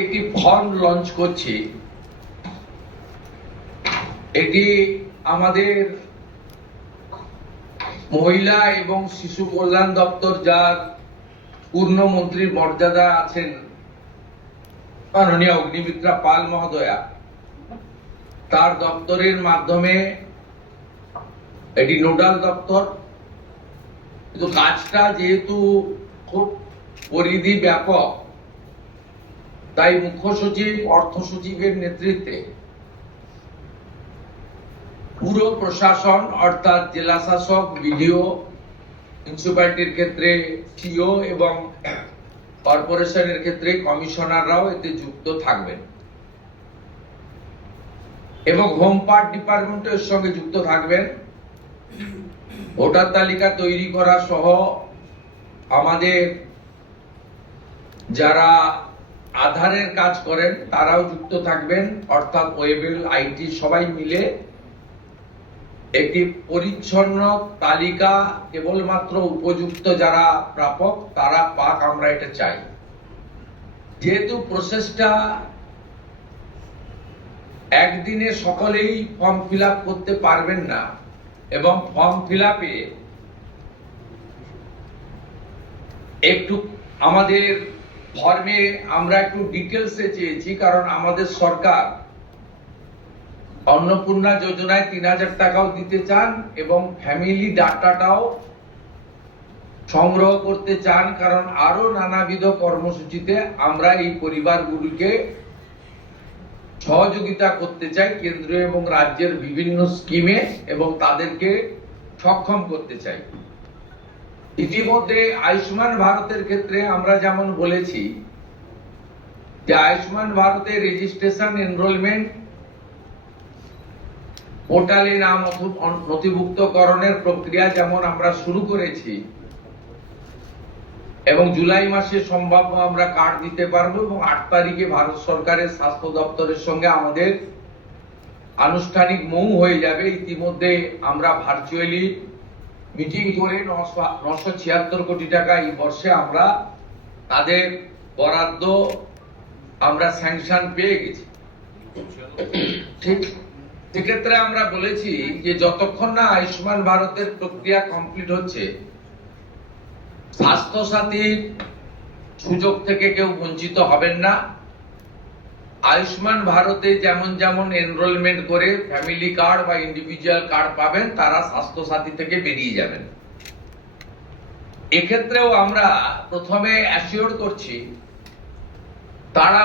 একটি form launch করছি। এটি আমাদের মহিলা এবং শিশু কল্যাণ দপ্তর, যার পূর্ণ মন্ত্রীর মর্যাদা আছেন মাননীয় অগ্নিমিত্রা পাল মহোদয়া, তার দপ্তরের মাধ্যমে এটি নোডাল দপ্তর। কিন্তু কাজটা যেহেতু খুব পরিধি ব্যাপক, তাই মুখ্য সচিব, অর্থ সচিবের নেতৃত্বে পুরো প্রশাসন অর্থাৎ জেলা শাসক, বিডিও, মিউনিসিপ্যালিটির ক্ষেত্রে সিও এবং কর্পোরেশনের ক্ষেত্রে কমিশনাররাও এতে যুক্ত থাকবেন এবং হোম পার্ট ডিপার্টমেন্টের সঙ্গে যুক্ত থাকবেন। ভোটার তালিকা তৈরি করা সহ আমাদের যারা আধারের কাজ করেন তারাও যুক্ত থাকবেন, অর্থাৎ ওয়েবেল, আইটি সবাই মিলে একটি পরিচ্ছন্ন তালিকা কেবলমাত্র উপযুক্ত যারা প্রাপক তারা পাক, আমরা এটা চাই। যেহেতু প্রসেসটা একদিনে সকলেই ফর্ম ফিল আপ করতে পারবেন না এবং ফর্ম ফিল আপে একটু আমাদের ফর্মে আমরা একটু ডিটেলসে চেয়েছি, কারণ আমাদের সরকার অন্নপূর্ণা যোজনায় ৩,০০০ টাকাও দিতে চান এবং ফ্যামিলি ডাটাটাও সংগ্রহ করতে চান, কারণ আরো নানাবিধ কর্মসূচিতে আমরা এই পরিবারগুলিকে সহযোগিতা করতে চাই কেন্দ্রীয় এবং রাজ্যের বিভিন্ন স্কিমে, এবং তাদেরকে সক্ষম করতে চাই। ইতিমধ্যে আয়ুষ্মান ভারতের ক্ষেত্রে আমরা যেমন বলেছি যে আয়ুষ্মান ভারতের রেজিস্ট্রেশন, এনরোলমেন্ট, পোর্টালে নাম নথিভুক্তকরণের প্রক্রিয়া যেমন আমরা শুরু করেছি এবং জুলাই মাসে সম্ভাব্য আমরা কার্ড দিতে পারবো, এবং ৮ তারিখে ভারত সরকারের স্বাস্থ্য দপ্তরের সঙ্গে আমাদের আনুষ্ঠানিক মৌ হয়ে যাবে। ইতিমধ্যে আমরা ভার্চুয়ালি মিটিং করে 976 কোটি টাকা এই বর্ষে আমরা তাদের বরাদ্দ আমরা স্যাংশন পেয়ে গেছি। ঠিক সেক্ষেত্রে আমরা বলেছি যে যতক্ষণ না আয়ুষ্মান ভারতের প্রক্রিয়া কমপ্লিট হচ্ছে, স্বাস্থ্য সাথীর সুযোগ থেকে কেউ বঞ্চিত হবেন না। আয়ুষ্মান ভারতে যেমন যেমন এনরোলমেন্ট করে ফ্যামিলি কার্ড বা ইন্ডিভিজুয়াল কার্ড পাবেন, তারা স্বাস্থ্য সাথী থেকে বেরিয়ে যাবেন। এক্ষেত্রেও আমরা প্রথমে অ্যাসিওর করছি তারা